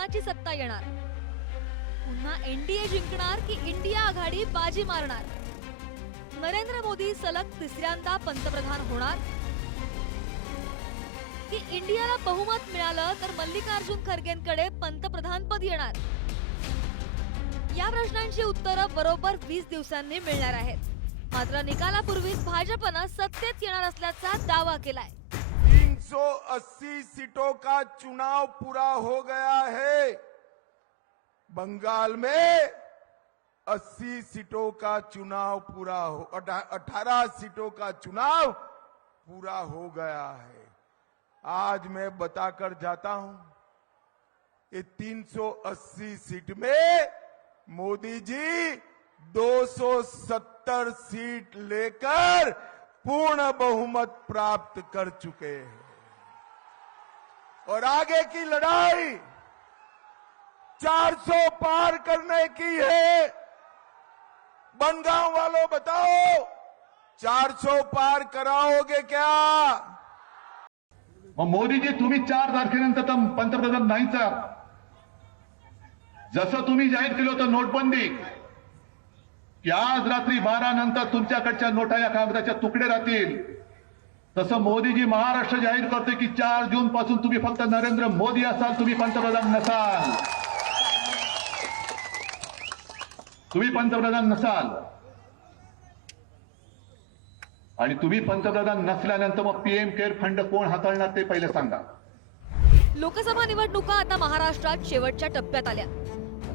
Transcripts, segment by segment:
कोणाची सत्ता येणार. पुन्हा एनडीए जिंकणार की इंडिया आघाडी बाजी मारणार? नरेंद्र मोदी सलग तिसऱ्यांदा पंतप्रधान होणार? की इंडियाला बहुमत मिळालं तर मल्लिकार्जुन खरगेंकडे पंतप्रधान पद येणार? या प्रश्नांची उत्तरं बरोबर वीस दिवसांनी मिळणार आहेत. मात्र निकालापूर्वीच भाजपनं सत्तेत येणार असल्याचा दावा केलाय. 380 सीटों का चुनाव पूरा हो गया है। बंगाल में 80 सीटों का चुनाव पूरा हो अठारह सीटों का चुनाव पूरा हो गया है। आज मैं बताकर जाता हूँ, ये 380 सीट में मोदी जी 270 सीट लेकर पूर्ण बहुमत प्राप्त कर चुके हैं। और आगे की लड़ाई 400 पार करने की है। बनगांव वालों बताओ 400 पार कराओगे क्या? मग मोदीजी तुम्ही चार तारखेनंतर तर पंतप्रधान नाहीच आहात. जसं तुम्ही जाहीर केलं होतं नोटबंदी की आज रात्री बारा नंतर तुमच्याकडच्या नोटा या कागदाच्या तुकडे राहतील. तसं मोदीजी महाराष्ट्र जाहीर करते की चार जून पासून तुम्ही फक्त नरेंद्र मोदी असाल तुम्ही पंतप्रधान नसाल. तुम्ही पंतप्रधान नसाल. आणि तुम्ही पंतप्रधान नसल्यानंतर मग पीएम केअर फंड कोण हाताळणार ते पहिले सांगा. लोकसभा निवडणुका आता महाराष्ट्रात शेवटच्या टप्प्यात आल्या.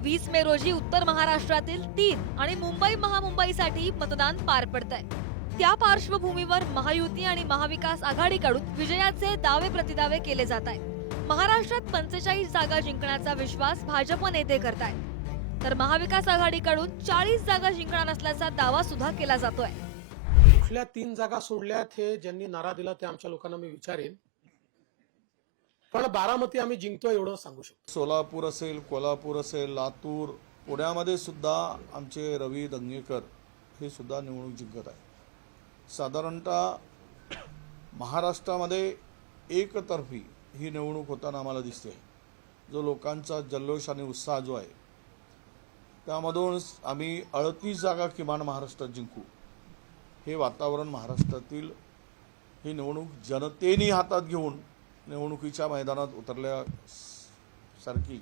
वीस मे रोजी उत्तर महाराष्ट्रातील तीन आणि मुंबई महामुंबईसाठी मतदान पार पडत आहे त्या पार्श्वभूमीवर महायुती आणि महाविकास आघाडीकडून विजयाचे दावे प्रतिदावे केले जात आहेत. महाराष्ट्रात पंचेचाळीस जागा जिंकण्याचा विश्वास भाजप नेते करतायत. तर महाविकास आघाडीकडून चाळीस जागा जिंकणार असल्याचा दावा सुद्धा केला जातोय. कुठल्या तीन जागा सोडल्यात हे ज्यांनी नारा दिला ते आमच्या लोकांना मी विचारेन. पण बारामती आम्ही जिंकतो एवढं सांगू शकतो. सोलापूर असेल कोल्हापूर असेल लातूर पुण्यामध्ये सुद्धा आमचे रवी दंगेकर हे सुद्धा निवडणूक जिंकत आहे साधारणतः महाराष्ट्रामध्ये एकतर्फी ही निवडणूक होताना आम्हाला दिसते. जो लोकांचा जल्लोष आणि उत्साह जो आहे त्यामधून आम्ही अडतीस जागा किमान महाराष्ट्रात जिंकू. हे वातावरण महाराष्ट्रातील ही निवडणूक जनतेने हातात घेऊन निवडणुकीच्या मैदानात उतरल्यासारखी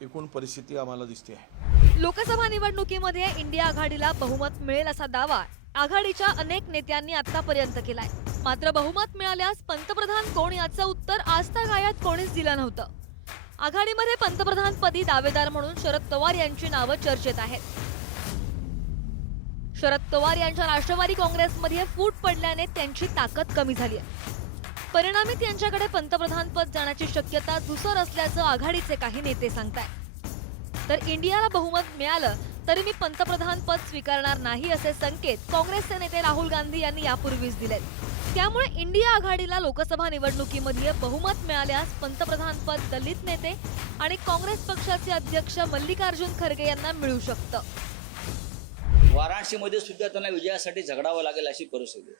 एकूण परिस्थिती आम्हाला दिसते आहे. लोकसभा निवडणुकीमध्ये इंडिया आघाडीला बहुमत मिळेल असा दावा आघाडीच्या अनेक नेत्यांनी आतापर्यंत केलाय. मात्र बहुमत मिळाल्यास पंतप्रधान कोण याचं उत्तर आजतागायत कोणीच दिलं नव्हतं. आघाडीमध्ये पंतप्रधानपदी दावेदार म्हणून शरद पवार यांची नावं चर्चेत आहेत. शरद पवार यांच्या राष्ट्रवादी काँग्रेसमध्ये फूट पडल्याने त्यांची ताकद कमी झाली आहे परिणामी त्यांच्याकडे पंतप्रधानपद जाण्याची शक्यता धुसर असल्याचं आघाडीचे काही नेते सांगतायत. तर इंडियाला बहुमत मिळालं तरी मी पंतप्रधान पद स्वीकारणार नाही असे संकेत काँग्रेसचे नेते राहुल गांधी यांनी यापूर्वीच दिलेत. त्यामुळे इंडिया आघाडीला लोकसभा निवडणुकीमध्ये बहुमत मिळाल्यास पंतप्रधान पद दलित नेते आणि काँग्रेस पक्षाचे अध्यक्ष मल्लिकार्जुन खरगे यांना मिळू शकतं. वाराणसीमध्ये सुद्धा त्यांना विजयासाठी झगडावं लागेल अशी परिस्थिती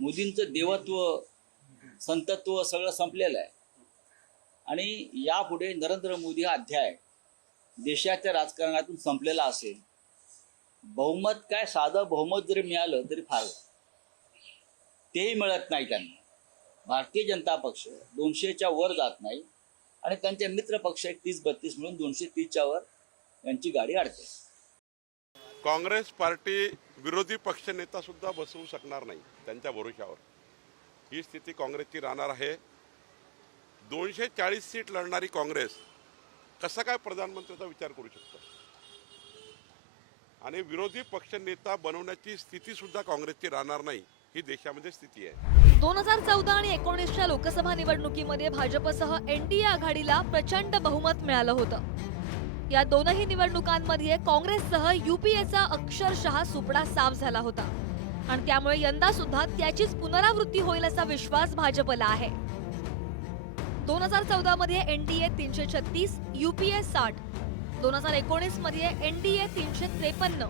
मोदींचं देवत्व संतत्व सगळं संपलेलं आहे. आणि यापुढे नरेंद्र मोदी हा अध्याय देशाच्या राजकारणातून संपलेला असेल बहुमत काय? साधं बहुमत जरी मिळालं तरी फार तेही मिळत नाही त्यांना. भारतीय जनता पक्ष दोनशेच्या वर जात नाही आणि त्यांचे मित्र पक्ष एक तीस बत्तीस म्हणून दोनशे तीसच्या वर यांची गाडी अडते. काँग्रेस पार्टी विरोधी पक्षनेता सुद्धा बसवू शकणार नाही त्यांच्या भरोशावर ही स्थिती काँग्रेसची राहणार आहे. दोनशे चाळीस सीट लढणारी काँग्रेस कसा काय प्रधानमंत्र्याचा विचार करू शकतो? आणि विरोधी पक्षनेता बनवण्याची स्थिती सुद्धा काँग्रेसची राहणार नाही ही देशामध्ये स्थिती आहे. दोन हजार चौदा आणि एकोणीसच्या लोकसभा निवडणुकीमध्ये भाजपसह एनडीए आघाडीला प्रचंड बहुमत मिळालं होतं. या दोनही निवडणुकांमध्ये काँग्रेससह युपीएचा अक्षरशः सुपडा साफ झाला होता. आणि त्यामुळे यंदा सुद्धा त्याचीच पुनरावृत्ती होईल असा विश्वास भाजपला आहे. दोन हज़ार चौदा मध्ये एनडीए तीनशे छत्तीस युपीए साठ. दोन हज़ार एकोणीस मध्ये एनडीए तीनशे त्रेपन्न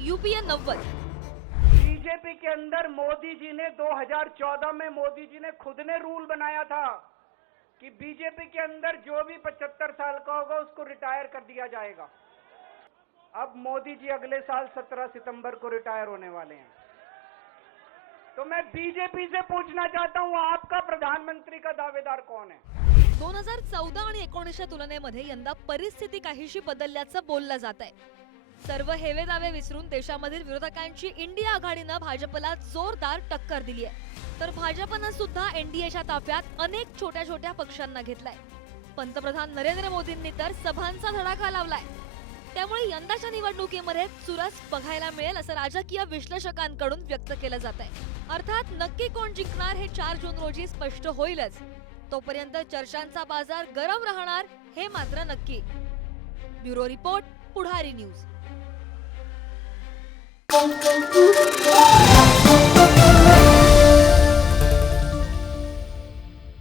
यूपीए नव्वद. बीजेपी के अंदर मोदी जी ने 2014 में मोदी जी ने खुद ने रूल बनाया था कि बीजेपी के अंदर जो भी पचहत्तर साल का होगा उसको रिटायर कर दिया जाएगा। अब मोदी जी अगले साल 17 सितंबर को रिटायर होने वाले हैं। तो मैं बीजेपी से पूछना चाहता हूँ, आपका प्रधानमंत्री का दावेदार कौन है? दोन हजार चौदा आणि एकोणीसच्या तुलनेमध्ये यंदा परिस्थिती काहीशी बदलल्याचं बोललं जात आहे. सर्व हेवे दावे विसरून देशामधील विरोधकांची इंडिया आघाडीनं भाजपला जोरदार टक्कर दिली आहे. तर भाजपनं सुद्धा एनडीएच्या ताफ्यात अनेक छोट्या छोट्या पक्षांना घेतलाय. पंतप्रधान नरेंद्र मोदींनी तर सभांचा धडाका लावलाय. त्यामुळे यंदाच्या निवडणुकीमध्ये चुरस बघायला मिळेल असं राजकीय विश्लेषकांकडून व्यक्त केलं जात आहे. अर्थात नक्की कोण जिंकणार हे चार जून रोजी स्पष्ट होईलच. तोपर्यंत चर्चांचा बाजार गरम राहणार हे मात्र नक्की. Bureau report Pudhari news.